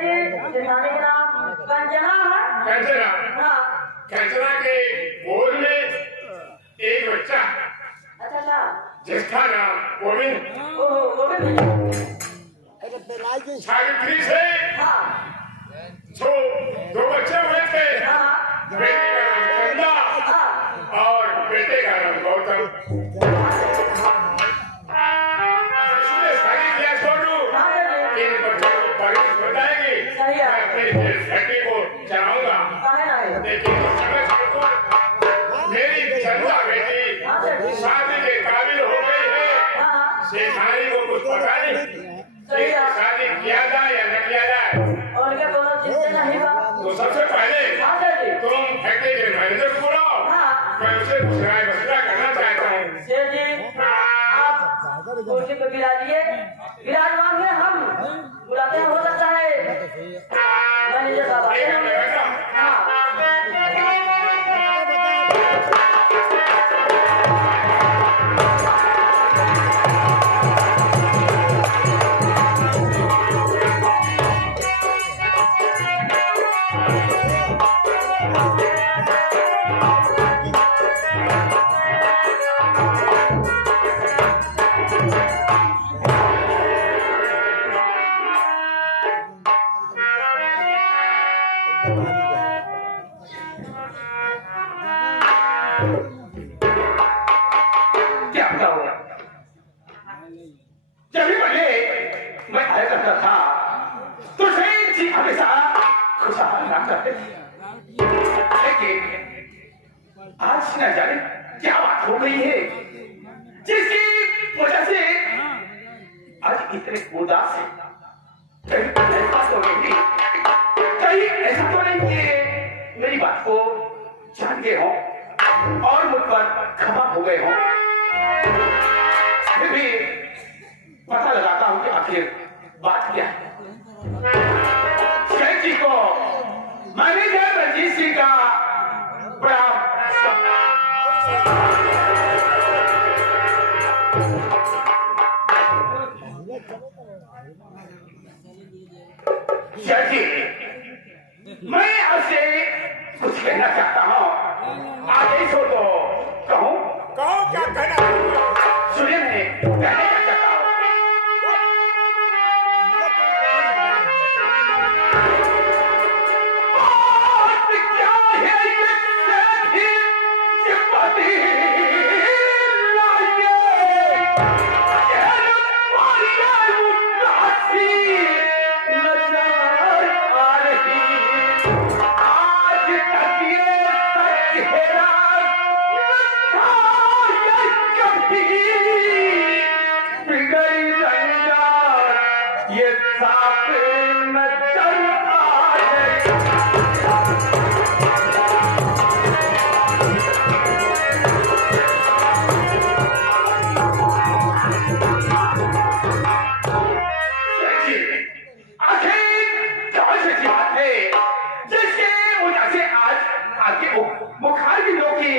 जी जेठानी का नाम कंचना है। कंचना? हाँ। कंचना के गोद में एक बच्चा अच्छा जिसका नाम गोविंद। ओहो गोविंद। सावित्री से हाँ जो दो बच्चे हुए थे, हाँ बेटी का नाम चंदा हाँ और बेटे का नाम गौतम। इसने शादी किया छोटू कि इन बच्चों को परवरिश बताएगी, सही है। मैं अपनी फैक्ट्री को चलाऊंगा। काहे ना है? लेकिन उस समय छोटू मेरी चंदा बेटी शादी के काबिल हो गई है। हाँ सेठानी को कुछ पता नहीं सही है। शादी किया जाए या न किया जाए। और क्या दोनों चिंता नहीं बा। तो सबसे पहले हाँ जी तुम फैक्ट्री के मैनेजर को बुलाओ, हाँ मैं उसे कुछ राय मशवरा करना चाहता हूँ। शेर जी आप कुर्सी पे गिराइए। विराजमान में हम बुलाते हैं, हो सकता है मैनेजर साहब आए। ठीक है, मैं बैठा हूँ। हाँ क्या बताऊं? जब भी पहले मैं आया करता था तो सेठ जी हमेशा खुशहाल नाम करते थे, लेकिन आज न जाने क्या बात हो गई है जिसकी वजह से आज इतने उदास है। कहीं ऐसा तो नहीं, कहीं ऐसा तो नहीं कि मेरी बात को जान गए हो और मुझ पर खफा हो गए हो। फिर भी पता लगाता हूं कि आखिर बात क्या है। शेख जी को मैनेजर रंजीत सिंह का बड़ा शेख जी, मैं आपसे कुछ कहना चाहता हूं। आदेश हो तो कहूं? कहो क्या कहना? सुनिए, मैं कहने का चाहता हूं। बात क्या है ये सेठी सिंपति लाइए, ये मारिया उदासी नजर आ रही। आज तक ये चेहरा ये साफ नजर आ रही। आखिर कौन सी बात है जिसके वजह से आज आपके बुखार की लोग की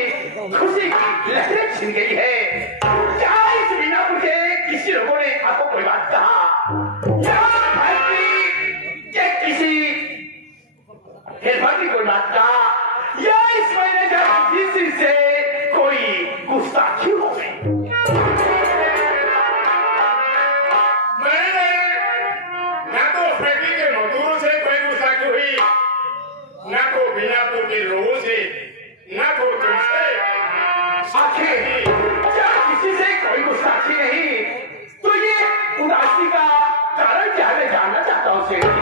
खुशी की लहरें छिन गई है? क्या इस बिना मुझे किसी लोगों ने आपको कोई बात कहा या फैक्ट्री के किसी हेल्पर की कोई बात कहा या इस मैनेजर किसी से कोई गुस्ताखी हो गई? मैंने ना तो फैक्ट्री के मजदूरों से कोई गुस्ताखी हुई, ना तो बीनापुर के लोगों से, ना तो तुमसे। आखिर क्या किसी से कोई गुस्ताखी नहीं तो ये उदासी का कारण क्या है? मैं जानना चाहता हूँ सेठ जी।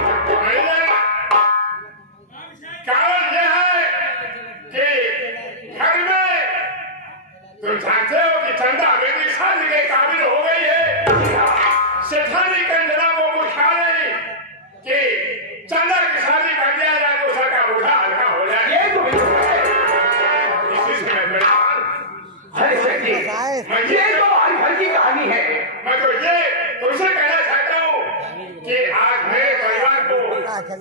कारण यह है कि घर में तुम जानते हो कि चंदा बेटी शादी के काबिल हो गई है। सेठानी कंचना को उठा नहीं कि चंदा की शादी कर दिया जाए तो उसका उठा हल्का हो जाए। ये तो बिल्कुल है। इसी से मैं परेशान हूं। अरे सेठ जी, ये तो हमारी घर की कहानी है। मैं तो ये तुमसे कहना चाहता हूँ कि आज मेरे परिवार को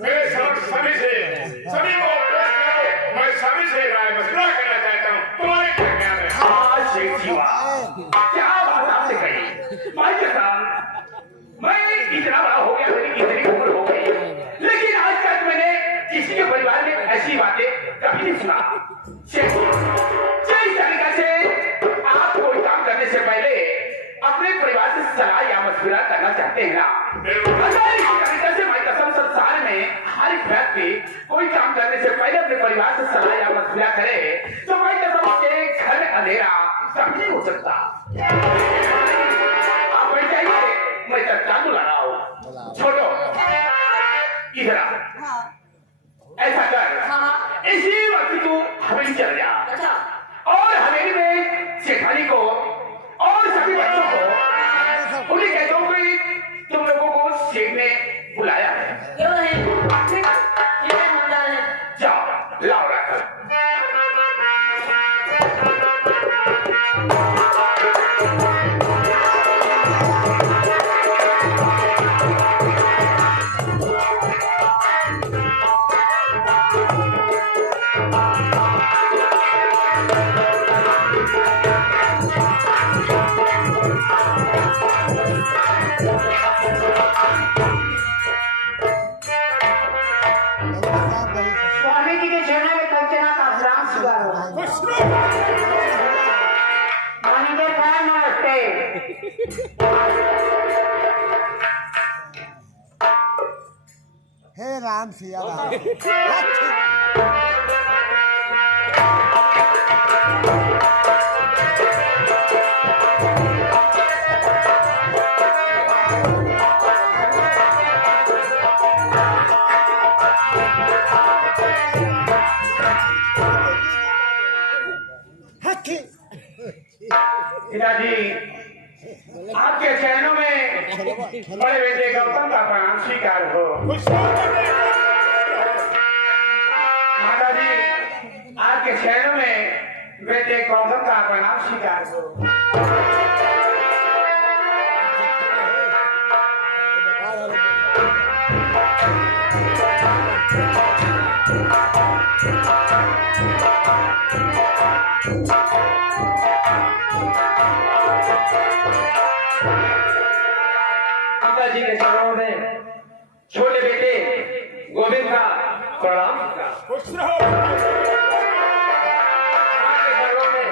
मेरे समक्ष सभी को पेश करो। मैं सभी से राय मशवरा करना चाहता हूँ। तुम्हारे क्या ख्याल है? हाँ सेठ जी, क्या बात आपने कही। मैं इतना बड़ा हो गया, मेरी इतनी उम्र हो गई, लेकिन ऐसा कर, हाँ इसी वक्त तू हवेली चल जा अच्छा और हवेली में सेठानी को और सभी बच्चों को उन्हें कह दो कि तुम लोगों को सेठ ने बुलाया है। क्यों नहीं ठीक है हम जा रहे हैं जाओ लाओ रखो। स्वामी जी के चरणों में कंचना का प्रणाम स्वीकार हो मानी के पैर नमस्ते हे राम सिया राम पिताजी आपके चरणों में बड़े बेटे गौतम का प्रणाम स्वीकार हो। माता जी आपके चरणों में बेटे गौतम का प्रणाम स्वीकार हो। पिताजी के चरणों में छोटे बेटे गोविंद का प्रणाम आपके चरणों में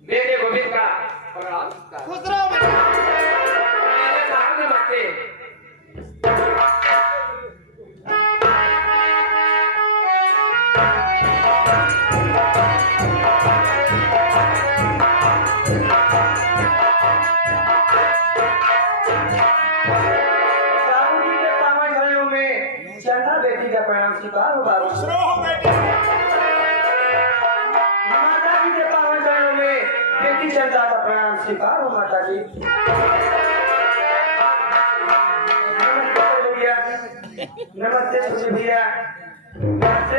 बेटे गोविंद का प्रणाम मेरे सामने नमस्ते प्रणाम स्वीकार हो बाबू माता जी के पावन चरणों में बेटी चंदा का प्रणाम स्वीकार हो माता जी। नमस्ते सुजी भैया नमस्ते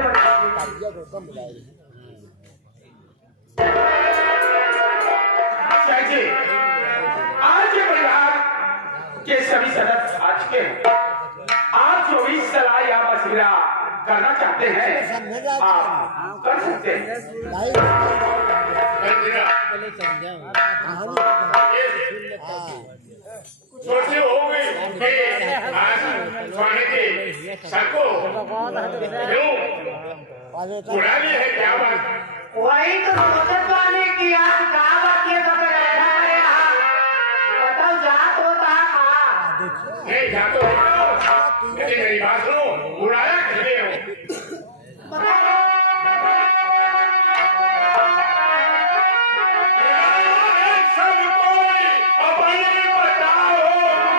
जी आज के परिवार के सभी सदस्य आज के आप जो भी सलाह या मशविरा करना चाहते हैं आप कर सकते हैं। सोचे होंगे कि आज स्वामी जी सबको क्यों बुला लिए है क्या बात? वही तो सोचत बानी कि आज का बात ये सब रहना है बताओ जात होता का नहीं जा तो लेकिन मेरी बात सुनो बुलाया किसने हो? सब कोई अपने बताओ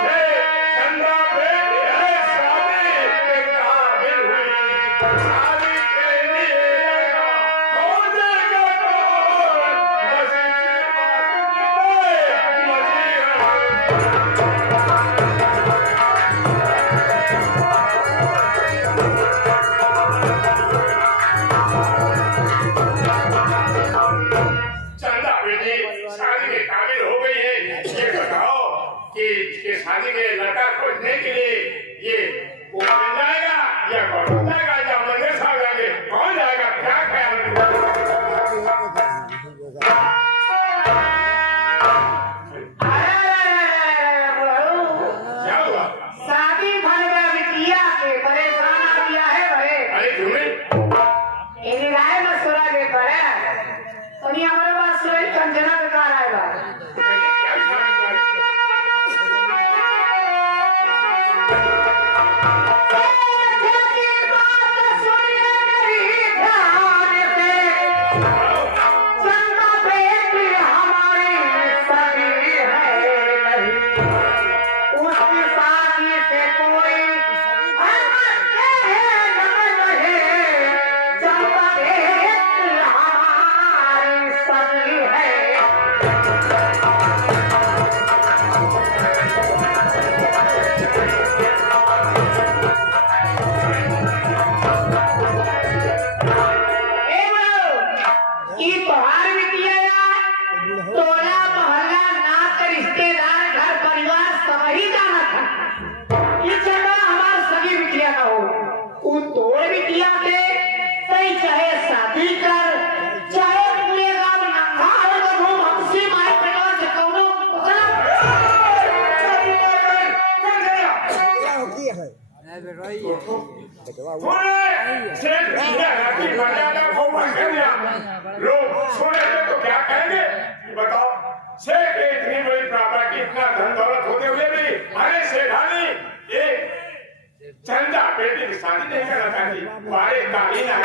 मुझे चंदा बेटी है शादी के काबिल हुई शादी के लिए हो जाएगा कौन मसीह चंदा बेटी शादी के काबिल हो गई है ये बताओ कि इसके शादी में लड़का खोजने के लिए ये वो मिल जाएगा या कौन जाएगा या मंदिर तूने सेठ मीरा की मर्यादा को भंग कर दिया। लोग सुनेंगे तो क्या कहेंगे? बताओ, सेठ के इतनी बड़ी प्रॉपर्टी, इतना धन दौलत होते हुए भी अरे सेठानी एक चंदा बेटी की शादी नहीं करना चाहती। बारे कालीन है,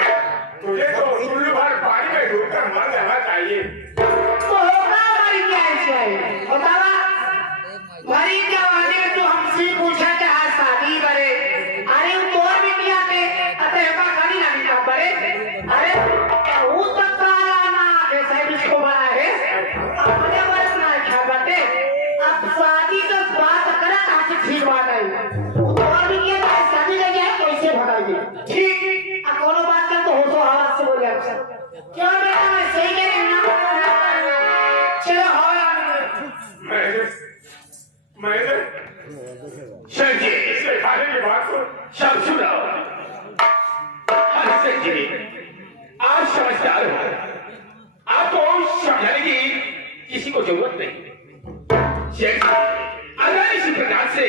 तुझे तो चुल्लू भर पानी में डूबकर मर जाना चाहिए। तो होगा हमारी क्या इच्छा है बतावा? हमारी क्या वाली तो हमसे पूछा कि आज शादी करे, अरे तो और भी किया के अतः का खाली ना निकाल पड़े। अरे वो तक काला ना के साइड इसको बना है अपने बारे में क्या बातें। अब शादी तो बात करा ताकि ठीक बात है तो और भी किया शादी ले जाए कैसे भगाएंगे? ठीक अब कोनो बात कर तो हो तो आवाज से बोले आपसे क्यों बेटा मैं सही कह रही हूं ना? चलो हो इसे खाने की बात को सब सुनो। हंसक जी, आप समझदार हो, आपको समझाने की किसी को जरूरत नहीं। शेख, अगर इसी प्रकार से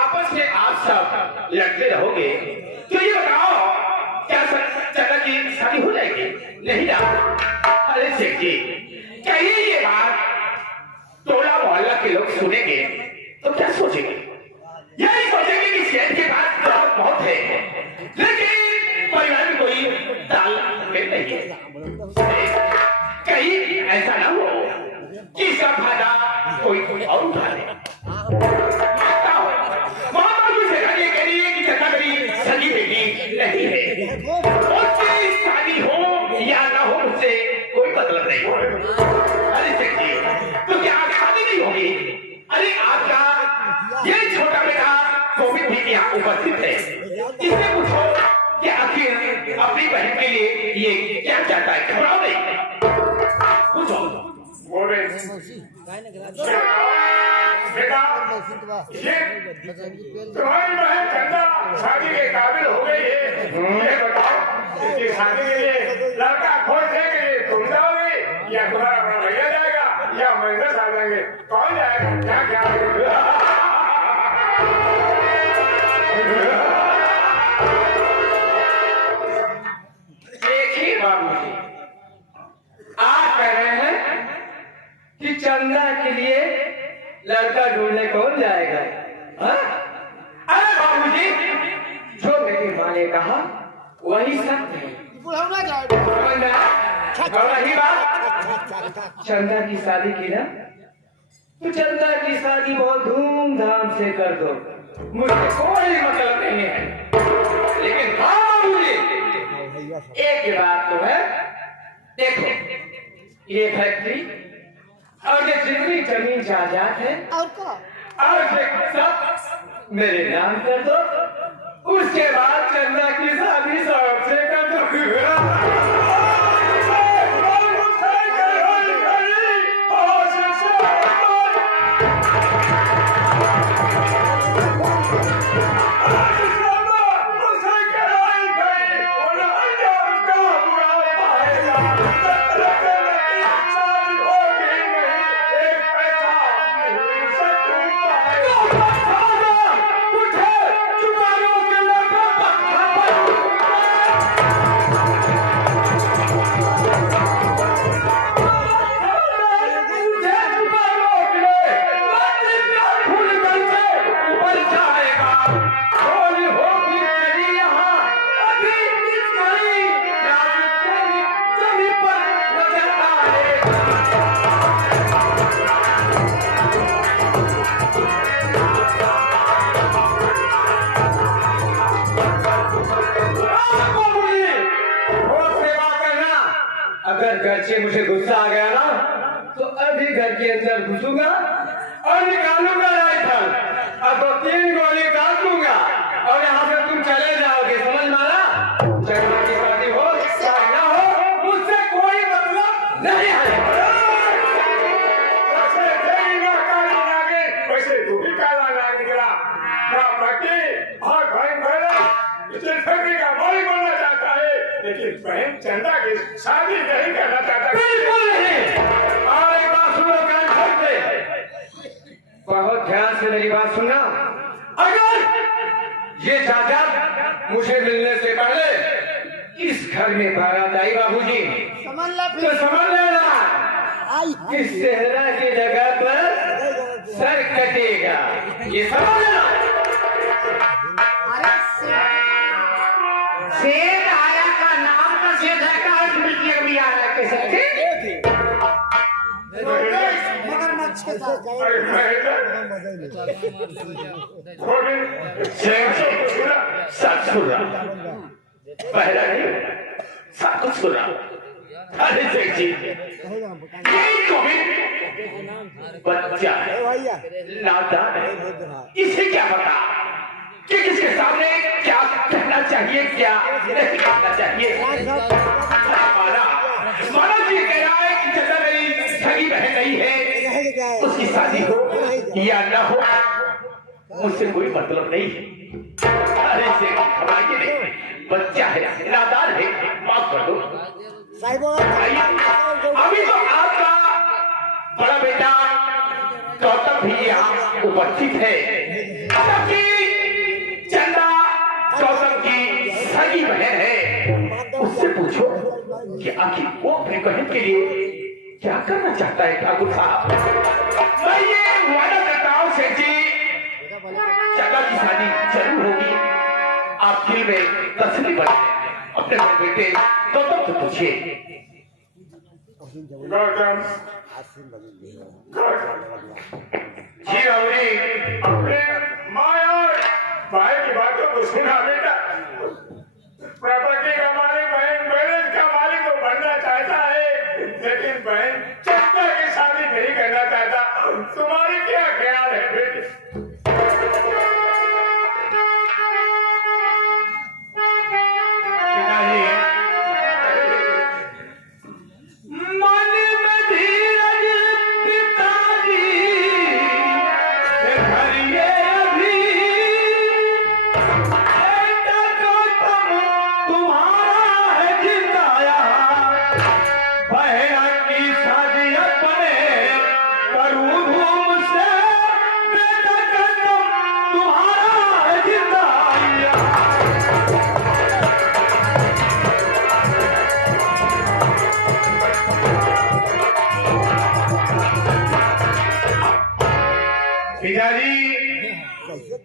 आपस में आप सब लड़ते रहोगे तो ये बताओ क्या चंदा की शादी हो जाएगी? नहीं ना? अरे शेख जी, कहिए ये बात टोला मोहल्ला के लोग सुनेंगे तो क्या सोचेंगे? यही सोचेंगे कि शेख के पास दौलत बहुत है लेकिन परिवार में कोई दाल नहीं है। कहीं ऐसा ना हो कि इसका फायदा कोई और उठा ले। के लिए कि चंदा मेरी सगी बेटी नहीं है, उसकी शादी हो या ना हो मुझसे कोई मतलब नहीं। अरे शेख जी, तो क्या आप शादी नहीं होगी? अरे आपका ये छोटा बेटा गोविंद भी यहाँ उपस्थित है, इससे पूछो कि आखिर अपनी बहन के लिए ये क्या चाहता है? घबराओ नहीं, पूछो। बेटा, ये तुम्हारी बहन चंदा शादी के काबिल हो गई है, ये बताओ इसकी शादी के लिए लड़का खोज देंगे, तुम जाओगे या तुम्हारा अपना भैया जाएगा या महेंद्र साहब जाएंगे? कौन जाएगा? क्या देखिए बाबूजी, आप कह रहे हैं कि चंदा के लिए लड़का ढूंढने कौन जाएगा? हाँ? अरे बाबूजी, जो मेरी माँ ने कहा वही सत्य है। और रही बात चंदा की शादी की ना, तो चंदा की शादी बहुत धूमधाम से कर दो, मुझे कोई मतलब नहीं है। लेकिन हाँ बाबूजी, एक बात तो है, देखो ये फैक्ट्री और ये जितनी जमीन जायदाद है और ये सब मेरे नाम कर दो, उसके बाद चंदा की शादी सबसे कर दो। अगर घर से मुझे गुस्सा आ गया ना तो अभी घर के अंदर घुसूंगा और निकालूंगा राइफल और 2-3 गोली काट दूंगा और यहाँ से तुम चले जाओगे। समझ मारा? चंदा की शादी हो चाहे ना हो, मुझसे कोई मतलब नहीं है। वैसे तू भी काला ना निकला, प्रॉपर्टी और भाई का मालिक बनना चाहता है, लेकिन बहन चंदा की शादी नहीं करना चाहता। बिल्कुल नहीं। और एक बात सुनो कान खोल के, बहुत ध्यान से मेरी बात सुनना। अगर ये चाचा मुझे मिलने से पहले इस घर में बारात आई बाबूजी, समझ ला तो फिर समझ लेना आई इस सेहरा की जगह पर सर कटेगा, ये समझ लेना। अरे सेठ आया का नाम का सेठ है का अर्थ मिलती भी आ रहा है कैसे मगरमच्छ के साथ अरे सच सुन रहा, पहला नहीं सब कुछ सुन रहा। अरे सेठ जी ये तो भी बच्चा है, भैया नादान है, इसे क्या पता कि किसके सामने क्या कहना चाहिए क्या नहीं कहना चाहिए। माना जी कह रहा है कि चंदा मेरी सगी बहन नहीं है, उसकी शादी हो या न हो मुझसे कोई मतलब नहीं है। अरे से घबराइए नहीं, बच्चा है, नादान है, माफ कर दो। अभी तो आपका बड़ा बेटा गौतम भी यहाँ उपस्थित है, जबकि चंदा गौतम की सगी बहन है। उससे पूछो कि आखिर वो अपने बहन के लिए क्या करना चाहता है ठाकुर साहब। मैं ये वादा करता हूँ सेठ जी, चंदा की शादी जरूर होगी। आप दिल में तसल्ली बनाए, अपने बड़े बेटे गौतम से पूछिए। गौतम जी राहुल, अपने माँ और भाई की बातों को सुना बेटा। प्रॉपर्टी का मालिक बहन बैलेंस का मालिक तो बनना चाहता है, लेकिन बहन चंदा की शादी नहीं करना चाहता। तुम्हारी क्या ख्याल है बेटे?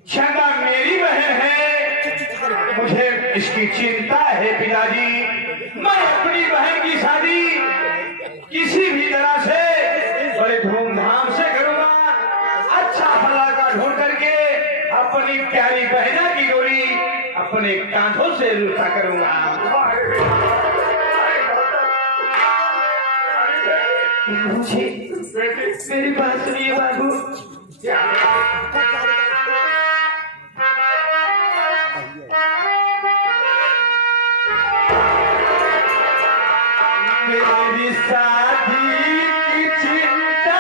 चंदा मेरी बहन है, मुझे इसकी चिंता है पिताजी। मैं अपनी बहन की शादी किसी भी तरह से बड़े धूमधाम से करूंगा। अच्छा भला का ढूंढ करके अपनी प्यारी बहना की डोरी अपने कांधों से उठा करूंगा। मुझे मेरी बात सुनिए बाबू, मेरी शादी की चिंता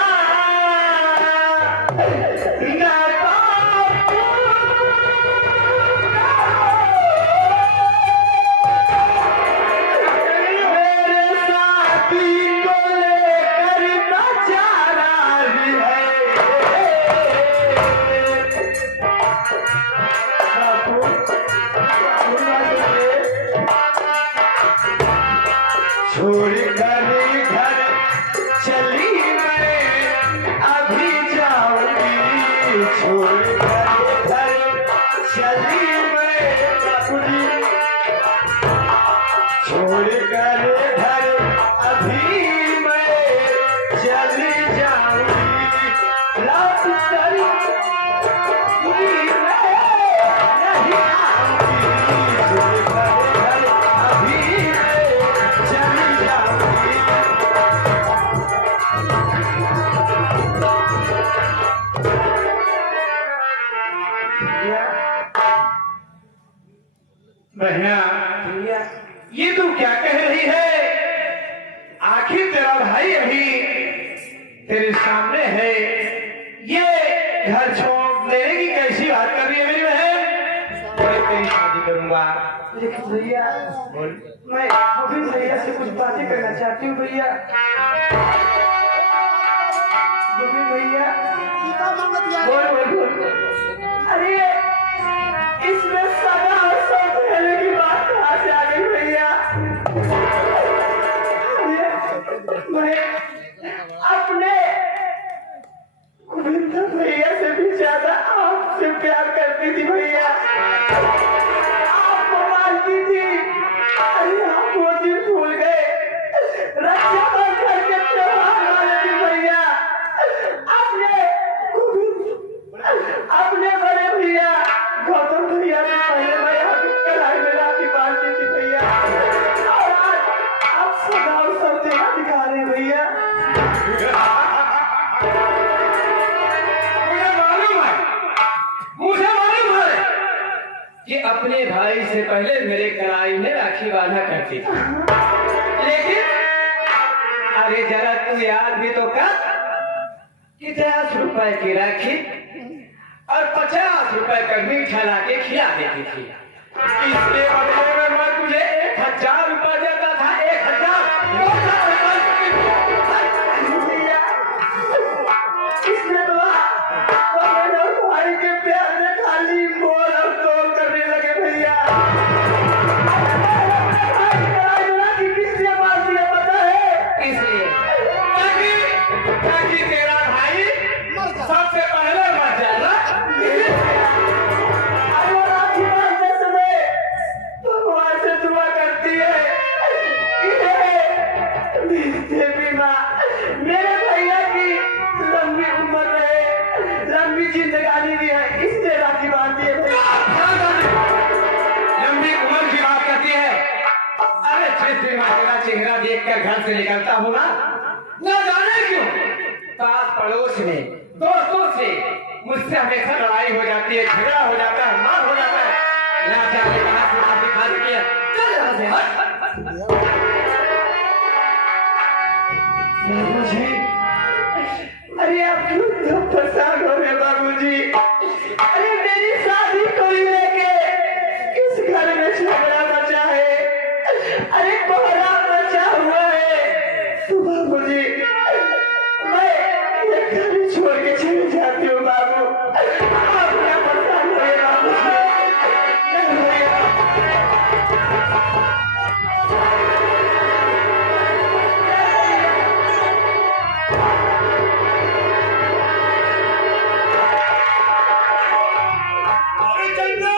मेरे साथी को लेकर नचारा भी छोड़ कर घर चली मैं अभी जाऊंगी, छोड़ कर घर चली मैं अपनी, छोड़ कर घर अभी मैं चली जाऊंगी। रात करी नहीं आऊंगी, छोड़ कर घर अभी मैं चली जाऊंगी। बहना ये तू क्या कह रही है? आखिर तेरा भाई अभी तेरे सामने है, ये घर छोड़ देने की कैसी बात कर रही है मेरी बहन? मैं तेरी शादी करूंगा। लेकिन भैया बोल। मैं गोविंद भैया से कुछ बातें करना चाहती हूँ भैया। गोविंद भैया टीका मांगत यार बोल बोल बोल। अरे इसमें सदा और सब पहले की बात कहाँ से आ गई भैया? मैं अपने गोविंद भैया से भी ज्यादा आपसे प्यार करती थी भैया। आप मानती थी। अरे आप वो दिन भूल गए, रक्षाबंधन के त्योहार वाले दिन भैया अपने बड़े भैया गौतम भैया से पहले मैं आपकी कलाई में राखी बांधती थी भैया। और आज आप सदा और सब देखा दिखा रहे भैया। मुझे मालूम है कि अपने भाई से पहले मेरे कलाई में राखी बांधा करती थी, लेकिन अरे जरा तू याद भी तो कर कि 50 रुपए की राखी और 50 रुपए का मीठा ला के खिला देती थी। इसके बदले में मैं तुझे 1000 रुपए देता था। 1000 इसने तो मेरे भाई के प्यार में खाली मोल और तोल करने लगे भैया। किसने बात दिया पता है? इसलिए ताकि तेरा भाई सबसे पहले मर जाए ना। अरे वो राखी बांधते समय भगवान से दुआ करती है कि देवी माँ मेरे भैया की लंबी उम्र रहे, लंबी जिंदगानी भी है, इसलिए राखी बांधती है भैया। लंबी उम्र की बात करती है। अरे जिस दिन मैं तेरा चेहरा देखकर घर से निकलता हूँ ना, न जाने क्यों पास पड़ोस में दोस्तों से मुझसे हमेशा लड़ाई हो जाती है, झगड़ा हो जाता है, मार हो जाता है। ना जाने कहाँ से मार दिखा देती है। चल यहाँ से हट। बाबूजी, अरे आप क्यों इतना परेशान हो रहे बाबूजी? अरे मेरी शादी को लेके इस घर में झगड़ा मचा है, अरे कोहराम मचा हुआ है। तो बाबूजी मैं ये घर छोड़ के चले जाती हूँ बाबू। आप क्या परेशान हो रहे बाबूजी? नहीं भैया। अरे चंदा,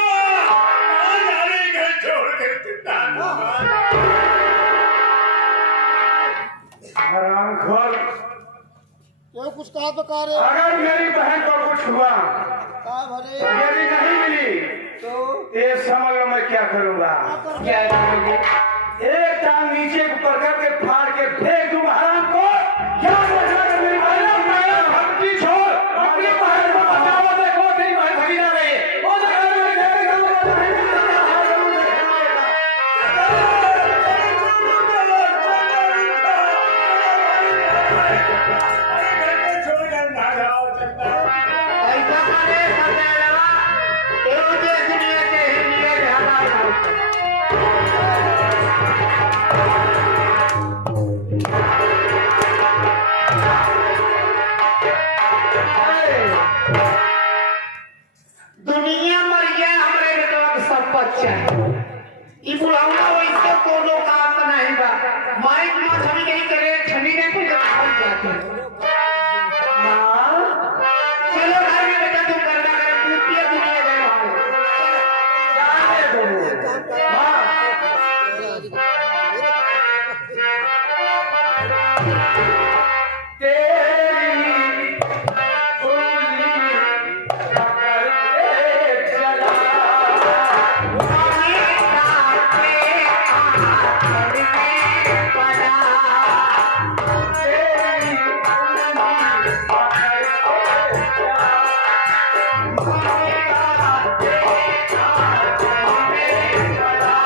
कहाँ जा रही है घर छोड़ कर? चिंता हरामखोर, क्यों कुछ कहा तो कह रहे हो? अगर मेरी बहन को कुछ हुआ, कहा भले यदि नहीं मिली तो ये समझ लो मैं क्या करूंगा। क्या करोगे? एक टांग नीचे ऊपर करके फाड़ के फेंक दूंगा हराम को। याद रखना कि मेरी बहन भक्ति छोड़, अपनी बहन को बचाओ। देखो तेरी बहन भगी जा रही है। वो जो घर में जाके काम करता है, छोड़ कर ना जाओ चंदा। ऐसा करे सदैवा एवं देश दुनिया के हिंदुओं के हमारे दुनिया मर गया हमरे बेटवा के सब बच्चा है। ई बुढ़ाऊना वैसे कोनो काम का नहीं बा। माइक में छवि नहीं करे, छवि नहीं पूछे काम जाते। माँ चलो घर में बेटा तुम करना करे पूछिए दुनिया गए जाने दो। माँ तेरी उंगली पकड़ के चला, तेरी उंगली पकड़ के चला,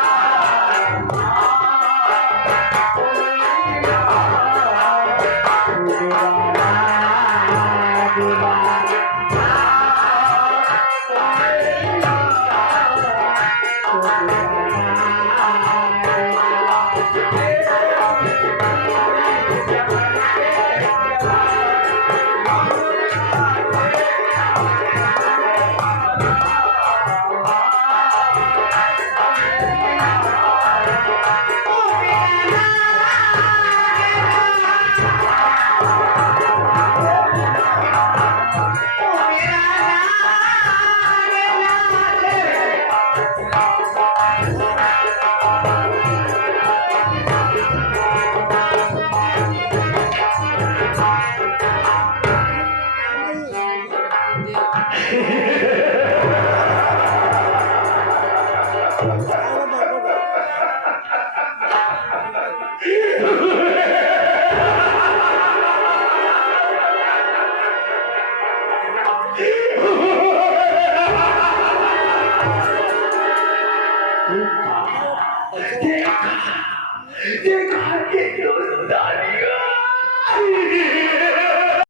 देखा ये दोस्त दानिया